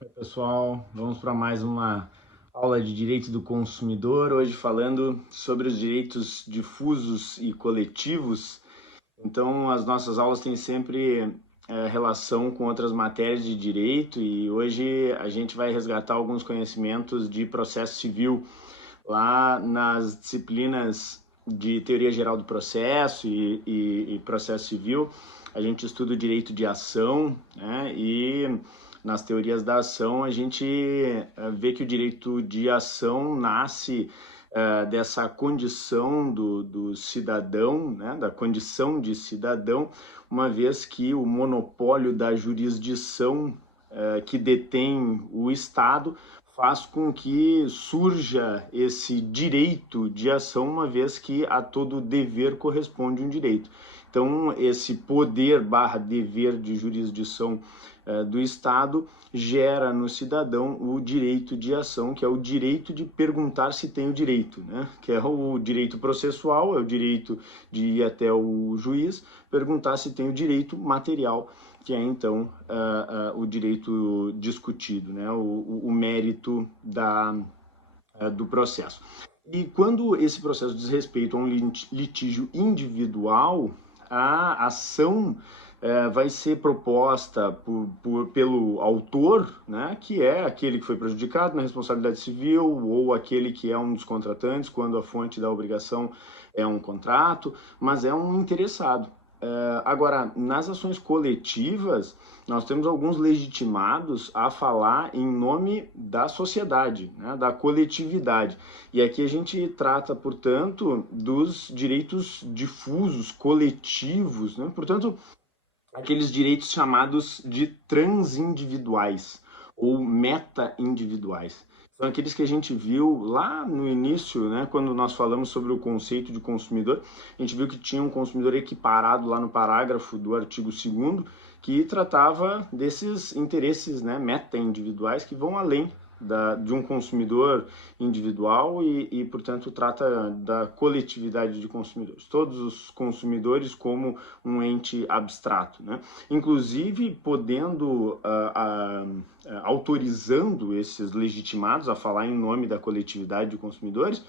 Oi, pessoal, vamos para mais uma aula de direito do consumidor, hoje falando sobre os direitos difusos e coletivos. Então, as nossas aulas têm sempre relação com outras matérias de direito e hoje a gente vai resgatar alguns conhecimentos de processo civil lá nas disciplinas de teoria geral do processo e processo civil. A gente estuda o direito de ação, né? E nas teorias da ação a gente vê que o direito de ação nasce dessa condição do cidadão, né? Da condição de cidadão, uma vez que o monopólio da jurisdição que detém o Estado faz com que surja esse direito de ação, uma vez que a todo dever corresponde um direito. Então, esse poder barra dever de jurisdição do Estado gera no cidadão o direito de ação, que é o direito de perguntar se tem o direito, né? Que é o direito processual, é o direito de ir até o juiz, perguntar se tem o direito material, que é então o direito discutido, né? O mérito do processo. E quando esse processo diz respeito a um litígio individual, a ação vai ser proposta pelo autor, né, que é aquele que foi prejudicado na responsabilidade civil ou aquele que é um dos contratantes, quando a fonte da obrigação é um contrato, mas é um interessado. Agora, nas ações coletivas, nós temos alguns legitimados a falar em nome da sociedade, né, da coletividade. E aqui a gente trata, portanto, dos direitos difusos, coletivos, né? Portanto, aqueles direitos chamados de transindividuais ou meta-individuais. São aqueles que a gente viu lá no início, né, quando nós falamos sobre o conceito de consumidor, a gente viu que tinha um consumidor equiparado lá no parágrafo do artigo 2º, que tratava desses interesses, né, meta-individuais que vão além de um consumidor individual portanto, trata da coletividade de consumidores. Todos os consumidores como um ente abstrato, né? Inclusive podendo, autorizando esses legitimados a falar em nome da coletividade de consumidores,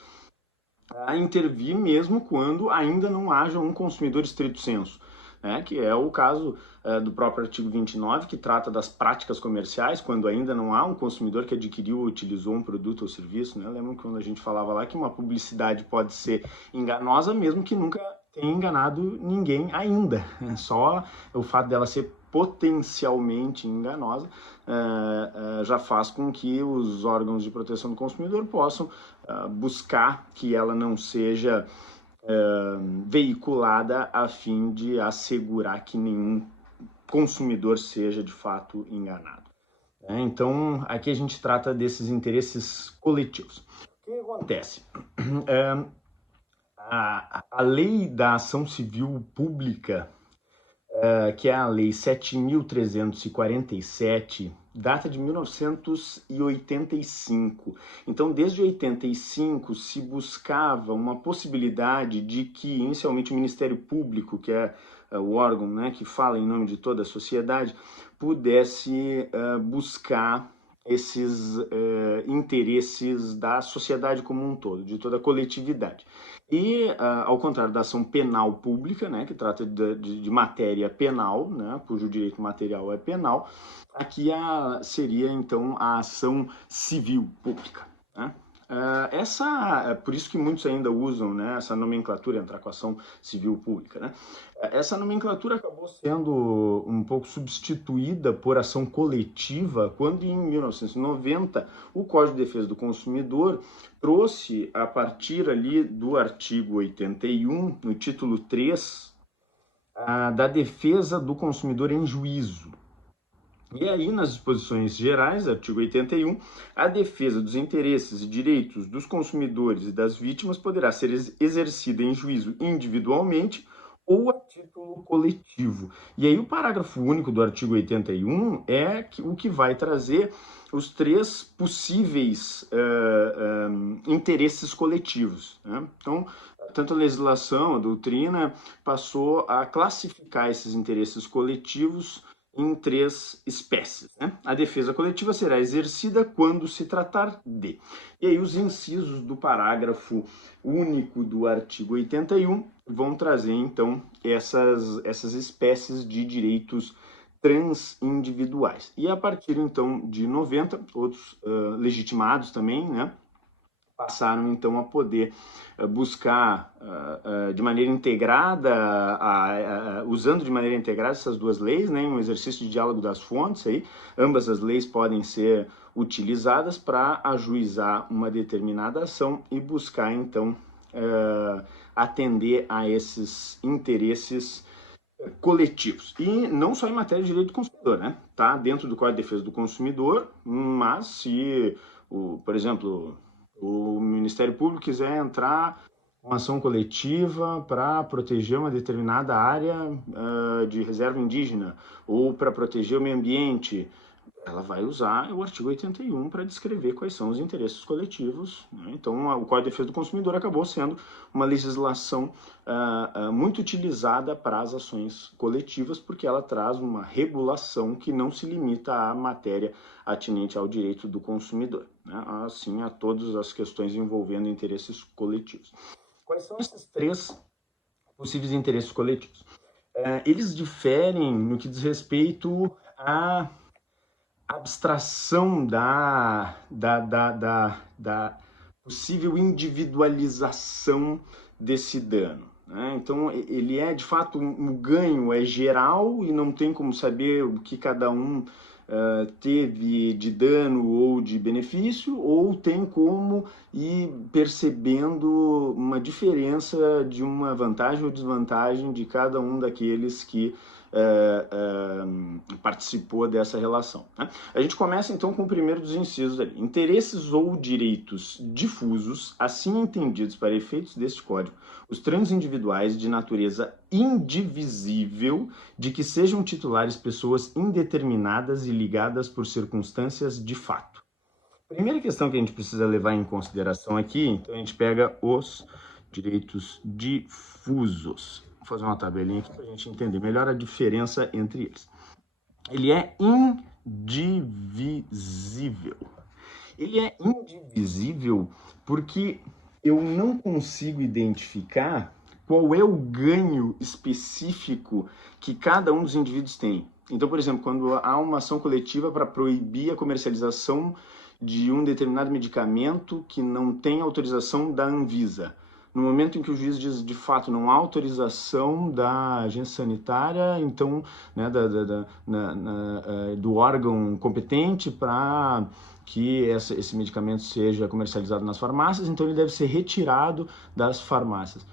a intervir mesmo quando ainda não haja um consumidor estrito sensu, né, que é o caso do próprio artigo 29, que trata das práticas comerciais, quando ainda não há um consumidor que adquiriu ou utilizou um produto ou serviço. Né? Lembra quando a gente falava lá que uma publicidade pode ser enganosa, mesmo que nunca tenha enganado ninguém ainda. Só o fato dela ser potencialmente enganosa já faz com que os órgãos de proteção do consumidor possam buscar que ela não seja veiculada a fim de assegurar que nenhum consumidor seja de fato enganado. Então, aqui a gente trata desses interesses coletivos. O que acontece? A lei da ação civil pública, que é a lei 7.347, data de 1985. Então, desde 85 se buscava uma possibilidade de que, inicialmente, o Ministério Público, que é o órgão, né, que fala em nome de toda a sociedade, pudesse buscar esses interesses da sociedade como um todo, de toda a coletividade. E, ao contrário da ação penal pública, né, que trata de matéria penal, né, cujo direito material é penal, aqui seria então a ação civil pública. Né? Por isso que muitos ainda usam, né, essa nomenclatura, entrar com a ação civil pública. Né? Essa nomenclatura acabou sendo um pouco substituída por ação coletiva, quando em 1990 o Código de Defesa do Consumidor trouxe, a partir ali do artigo 81, no título 3, da defesa do consumidor em juízo. E aí, nas disposições gerais, artigo 81, a defesa dos interesses e direitos dos consumidores e das vítimas poderá ser exercida em juízo individualmente ou a título coletivo. E aí o parágrafo único do artigo 81 é o que vai trazer os três possíveis interesses coletivos. Né? Então, tanto a legislação, a doutrina, passou a classificar esses interesses coletivos em 3 espécies, né? A defesa coletiva será exercida quando se tratar de. E aí os incisos do parágrafo único do artigo 81 vão trazer, então, essas espécies de direitos transindividuais. E a partir, então, de 90, outros legitimados também, né, passaram então a poder buscar de maneira integrada, usando de maneira integrada essas duas leis, né, em um exercício de diálogo das fontes, aí, ambas as leis podem ser utilizadas para ajuizar uma determinada ação e buscar então atender a esses interesses coletivos. E não só em matéria de direito do consumidor, né? Tá dentro do Código de Defesa do Consumidor, mas se, por exemplo, o Ministério Público quiser entrar uma ação coletiva para proteger uma determinada área de reserva indígena ou para proteger o meio ambiente, ela vai usar o artigo 81 para descrever quais são os interesses coletivos, né? Então, o Código de Defesa do Consumidor acabou sendo uma legislação muito utilizada para as ações coletivas, porque ela traz uma regulação que não se limita à matéria atinente ao direito do consumidor, né? Assim, a todas as questões envolvendo interesses coletivos. Quais são esses 3 possíveis interesses coletivos? Eles diferem no que diz respeito à abstração da possível individualização desse dano, né? Então, ele é, de fato, um ganho é geral e não tem como saber o que cada um teve de dano ou de benefício, ou tem como ir percebendo uma diferença de uma vantagem ou desvantagem de cada um daqueles que participou dessa relação, né? A gente começa então com o primeiro dos incisos ali. Interesses ou direitos difusos, assim entendidos para efeitos deste código, os transindividuais de natureza indivisível, de que sejam titulares pessoas indeterminadas e ligadas por circunstâncias de fato. Primeira questão que a gente precisa levar em consideração aqui, então a gente pega os direitos difusos. Vou fazer uma tabelinha aqui para a gente entender melhor a diferença entre eles. Ele é indivisível. Ele é indivisível porque eu não consigo identificar qual é o ganho específico que cada um dos indivíduos tem. Então, por exemplo, quando há uma ação coletiva para proibir a comercialização de um determinado medicamento que não tem autorização da Anvisa, no momento em que o juiz diz, de fato, não há autorização da agência sanitária, então, né, do órgão competente para que esse medicamento seja comercializado nas farmácias, então ele deve ser retirado das farmácias.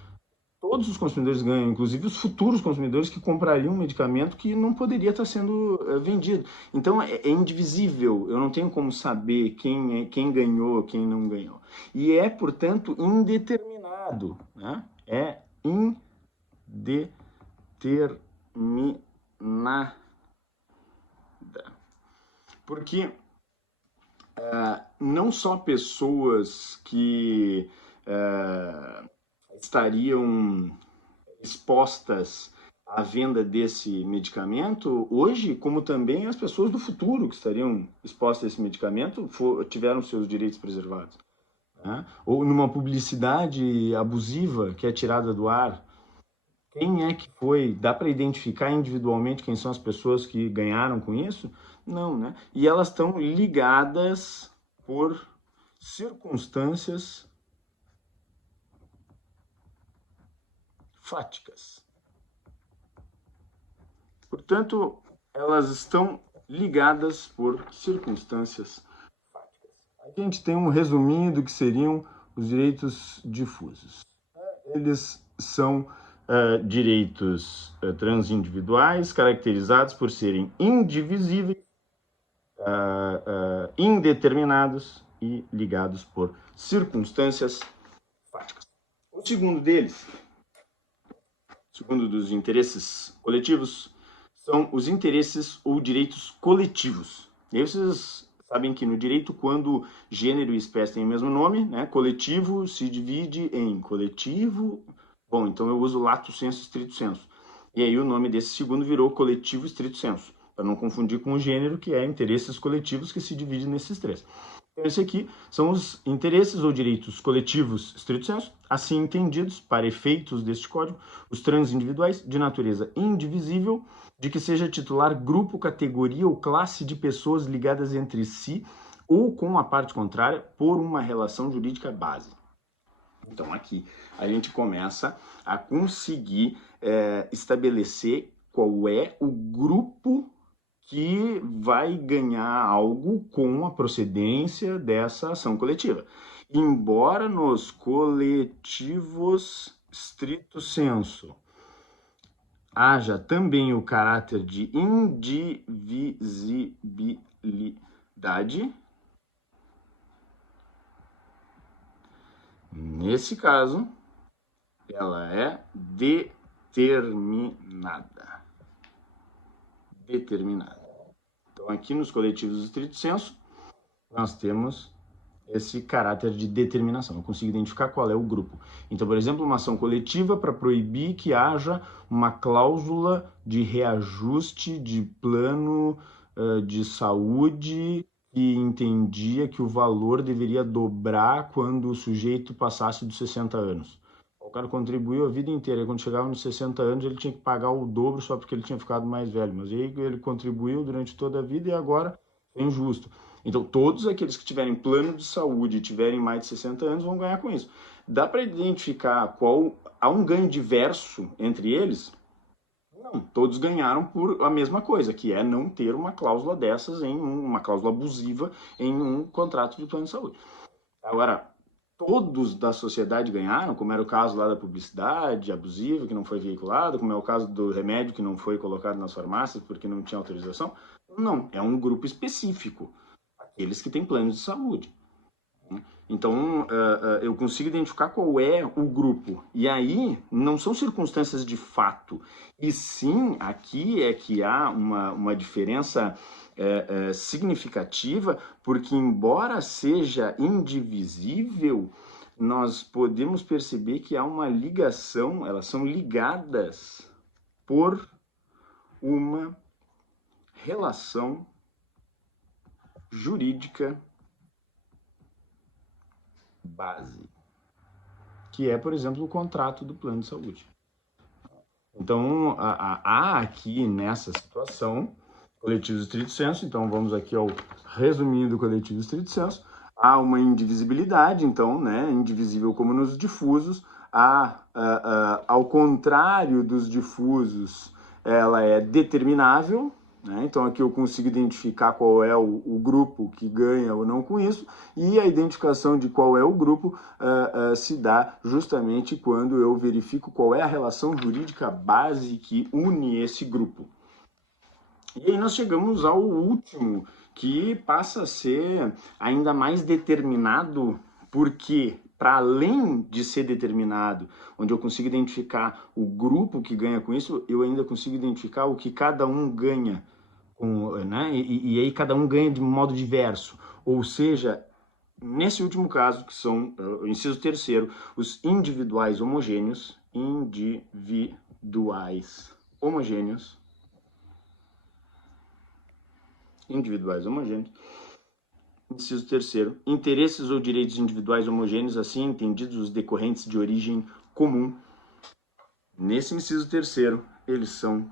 Todos os consumidores ganham, inclusive os futuros consumidores que comprariam um medicamento que não poderia estar sendo vendido. Então é indivisível, eu não tenho como saber quem ganhou, quem não ganhou. E é, portanto, indeterminado, né? É indeterminada. Porque não só pessoas que estariam expostas à venda desse medicamento hoje, como também as pessoas do futuro que estariam expostas a esse medicamento tiveram seus direitos preservados, né? Ou numa publicidade abusiva que é tirada do ar, quem é que foi? Dá para identificar individualmente quem são as pessoas que ganharam com isso? Não, né? E elas estão ligadas por circunstâncias fáticas. Portanto, elas estão ligadas por circunstâncias fáticas. Aqui a gente tem um resuminho do que seriam os direitos difusos. Eles são direitos transindividuais caracterizados por serem indivisíveis, indeterminados e ligados por circunstâncias fáticas. O segundo deles, segundo dos interesses coletivos, são os interesses ou direitos coletivos. E aí vocês sabem que no direito, quando gênero e espécie têm o mesmo nome, né, coletivo se divide em coletivo. Bom, então eu uso lato sensu stricto sensu. E aí o nome desse segundo virou coletivo stricto sensu. para não confundir com o gênero, que é interesses coletivos, que se divide nesses três. Então, esse aqui são os interesses ou direitos coletivos, estrito sensu, assim entendidos, para efeitos deste código, os transindividuais de natureza indivisível, de que seja titular grupo, categoria ou classe de pessoas ligadas entre si ou com a parte contrária por uma relação jurídica base. Então, aqui a gente começa a conseguir estabelecer qual é o grupo que vai ganhar algo com a procedência dessa ação coletiva. Embora nos coletivos stricto sensu haja também o caráter de indivisibilidade, nesse caso, ela é determinada. Então, aqui nos coletivos estrito sensu, nós temos esse caráter de determinação. Eu consigo identificar qual é o grupo. Então, por exemplo, uma ação coletiva para proibir que haja uma cláusula de reajuste de plano de saúde que entendia que o valor deveria dobrar quando o sujeito passasse dos 60 anos. O cara contribuiu a vida inteira, e quando chegava nos 60 anos ele tinha que pagar o dobro só porque ele tinha ficado mais velho, mas aí ele contribuiu durante toda a vida e agora é injusto. Então todos aqueles que tiverem plano de saúde e tiverem mais de 60 anos vão ganhar com isso. Dá para identificar qual há um ganho diverso entre eles? Não, todos ganharam por a mesma coisa, que é não ter uma cláusula dessas uma cláusula abusiva em um contrato de plano de saúde. Agora, todos da sociedade ganharam, como era o caso lá da publicidade abusiva, que não foi veiculada, como é o caso do remédio que não foi colocado nas farmácias porque não tinha autorização. Não, é um grupo específico, aqueles que têm planos de saúde. Então, eu consigo identificar qual é o grupo. E aí, não são circunstâncias de fato. E sim, aqui é que há uma diferença significativa, porque embora seja indivisível, nós podemos perceber que há uma ligação, elas são ligadas por uma relação jurídica base, que é, por exemplo, o contrato do plano de saúde. Então, há aqui nessa situação coletivo estrito sensu, então vamos aqui ao resuminho do coletivo estrito sensu, há uma indivisibilidade, então, né, indivisível como nos difusos, ao contrário dos difusos, ela é determinável, né? Então aqui eu consigo identificar qual é o grupo que ganha ou não com isso, e a identificação de qual é o grupo se dá justamente quando eu verifico qual é a relação jurídica base que une esse grupo. E aí nós chegamos ao último, que passa a ser ainda mais determinado, porque para além de ser determinado, onde eu consigo identificar o grupo que ganha com isso, eu ainda consigo identificar o que cada um ganha, né? E aí cada um ganha de modo diverso. Ou seja, nesse último caso, que são o inciso terceiro, os individuais homogêneos, inciso terceiro, interesses ou direitos individuais homogêneos, assim entendidos os decorrentes de origem comum. Nesse inciso terceiro, eles são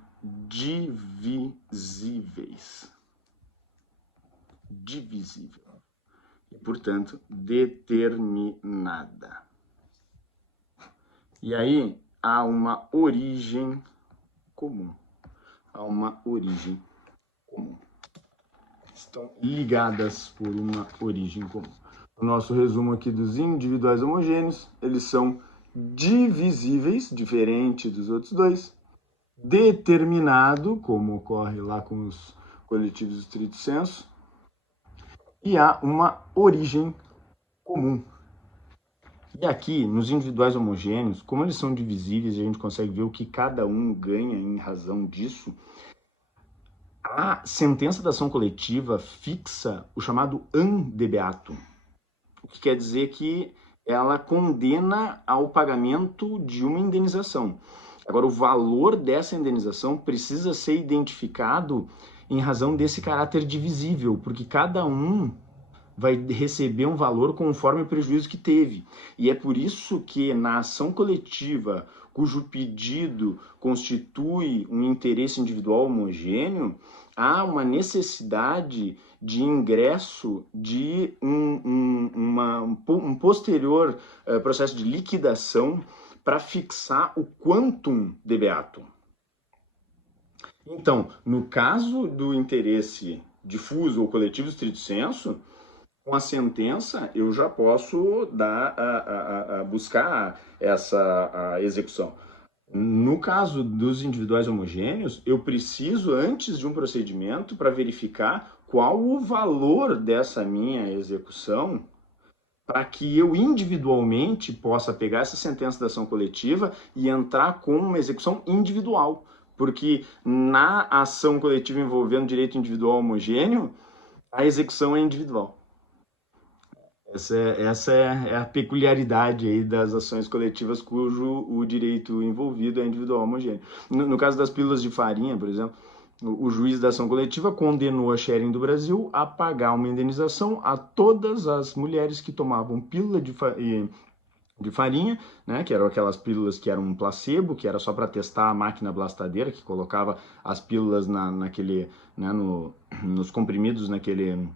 divisíveis. Divisível. E, portanto, determinada. E aí, há uma origem comum. Estão ligadas por uma origem comum. O nosso resumo aqui dos individuais homogêneos, eles são divisíveis, diferente dos outros dois, determinado, como ocorre lá com os coletivos estrito sensu, e há uma origem comum. E aqui, nos individuais homogêneos, como eles são divisíveis, a gente consegue ver o que cada um ganha em razão disso. A sentença da ação coletiva fixa o chamado andebeatum, o que quer dizer que ela condena ao pagamento de uma indenização. Agora, o valor dessa indenização precisa ser identificado em razão desse caráter divisível, porque cada um vai receber um valor conforme o prejuízo que teve. E é por isso que na ação coletiva, cujo pedido constitui um interesse individual homogêneo, há uma necessidade de ingresso de um posterior processo de liquidação para fixar o quantum de beatum. Então, no caso do interesse difuso ou coletivo estrito sensu, com a sentença eu já posso buscar essa execução. No caso dos individuais homogêneos, eu preciso, antes de um procedimento, para verificar qual o valor dessa minha execução, para que eu individualmente possa pegar essa sentença da ação coletiva e entrar com uma execução individual. Porque na ação coletiva envolvendo direito individual homogêneo, a execução é individual. Essa é a peculiaridade aí das ações coletivas cujo o direito envolvido é individual homogêneo. No caso das pílulas de farinha, por exemplo, o juiz da ação coletiva condenou a Schering do Brasil a pagar uma indenização a todas as mulheres que tomavam pílula de farinha, né, que eram aquelas pílulas que eram um placebo, que era só para testar a máquina blastadeira, que colocava as pílulas naquele, né, nos comprimidos naquele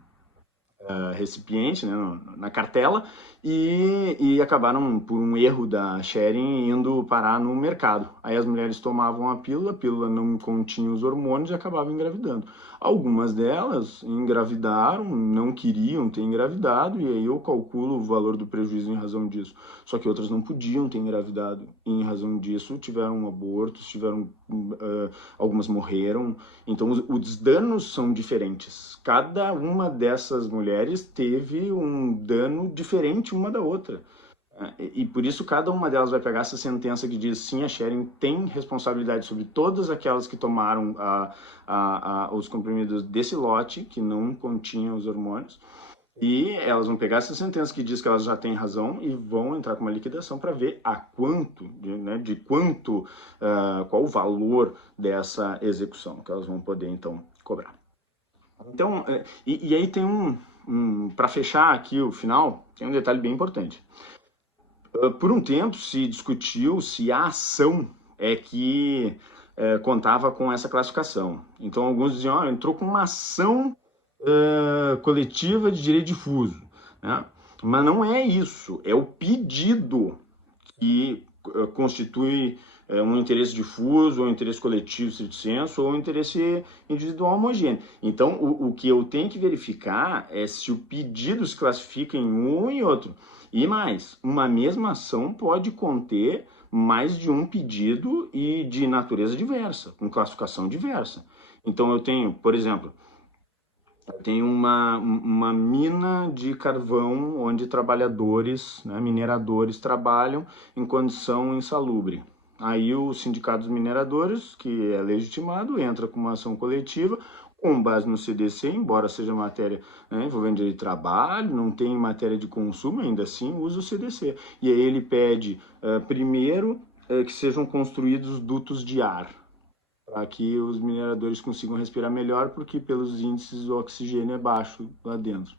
recipiente, né, na cartela, e acabaram, por um erro da Schering, indo parar no mercado. Aí as mulheres tomavam a pílula não continha os hormônios e acabavam engravidando. Algumas delas engravidaram, não queriam ter engravidado, e aí eu calculo o valor do prejuízo em razão disso. Só que outras não podiam ter engravidado, e em razão disso tiveram abortos, algumas morreram. Então os danos são diferentes. Cada uma dessas mulheres teve um dano diferente uma da outra. E por isso cada uma delas vai pegar essa sentença que diz sim, a Schering tem responsabilidade sobre todas aquelas que tomaram os comprimidos desse lote, que não continham os hormônios, e elas vão pegar essa sentença que diz que elas já têm razão e vão entrar com uma liquidação para ver a quanto, qual o valor dessa execução que elas vão poder então cobrar. Então, e aí tem para fechar aqui o final, tem um detalhe bem importante. Por um tempo se discutiu se a ação é que contava com essa classificação. Então alguns diziam, entrou com uma ação coletiva de direito difuso, né? Mas não é isso, é o pedido que constitui um interesse difuso, ou um interesse coletivo stricto sensu, ou um interesse individual homogêneo. Então, o que eu tenho que verificar é se o pedido se classifica em um e outro. E mais, uma mesma ação pode conter mais de um pedido e de natureza diversa, com classificação diversa. Então, eu tenho, por exemplo, uma mina de carvão onde trabalhadores, né, mineradores, trabalham em condição insalubre. Aí o sindicato dos mineradores, que é legitimado, entra com uma ação coletiva com base no CDC, embora seja matéria, né, envolvendo direito de trabalho, não tem matéria de consumo, ainda assim usa o CDC. E aí ele pede, primeiro, que sejam construídos dutos de ar, para que os mineradores consigam respirar melhor, porque pelos índices o oxigênio é baixo lá dentro.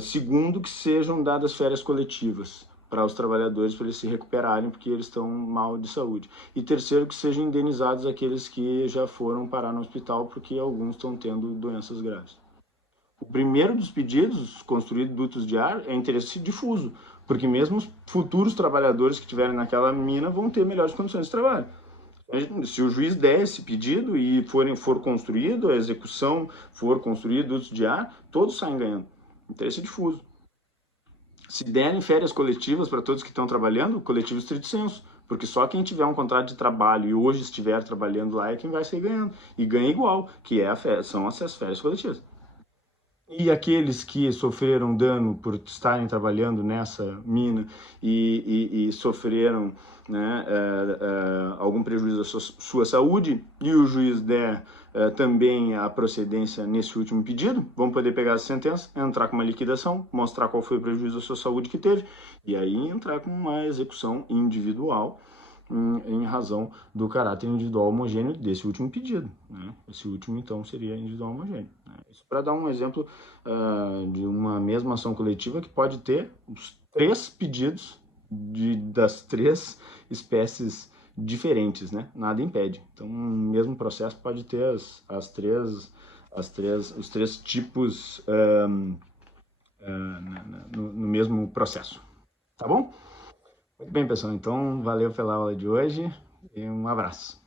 Segundo, que sejam dadas férias coletivas para os trabalhadores, para eles se recuperarem, porque eles estão mal de saúde. E terceiro, que sejam indenizados aqueles que já foram parar no hospital, porque alguns estão tendo doenças graves. O primeiro dos pedidos, construir dutos de ar, é interesse difuso, porque mesmo os futuros trabalhadores que estiverem naquela mina vão ter melhores condições de trabalho. Se o juiz der esse pedido e for construído, a execução for construída, dutos de ar, todos saem ganhando. Interesse difuso. Se derem férias coletivas para todos que estão trabalhando, coletivo stricto sensu, porque só quem tiver um contrato de trabalho e hoje estiver trabalhando lá é quem vai sair ganhando. E ganha igual, que são as férias coletivas. E aqueles que sofreram dano por estarem trabalhando nessa mina e sofreram, né, algum prejuízo à sua saúde, e o juiz der também a procedência nesse último pedido, vão poder pegar a sentença, entrar com uma liquidação, mostrar qual foi o prejuízo à sua saúde que teve, e aí entrar com uma execução individual, em razão do caráter individual homogêneo desse último pedido, né? Esse último, então, seria individual homogêneo, né? Isso para dar um exemplo de uma mesma ação coletiva que pode ter os 3 pedidos das 3 espécies diferentes, né? Nada impede. Então, um mesmo processo pode ter os 3 tipos no mesmo processo. Tá bom? Muito bem, pessoal. Então, valeu pela aula de hoje e um abraço.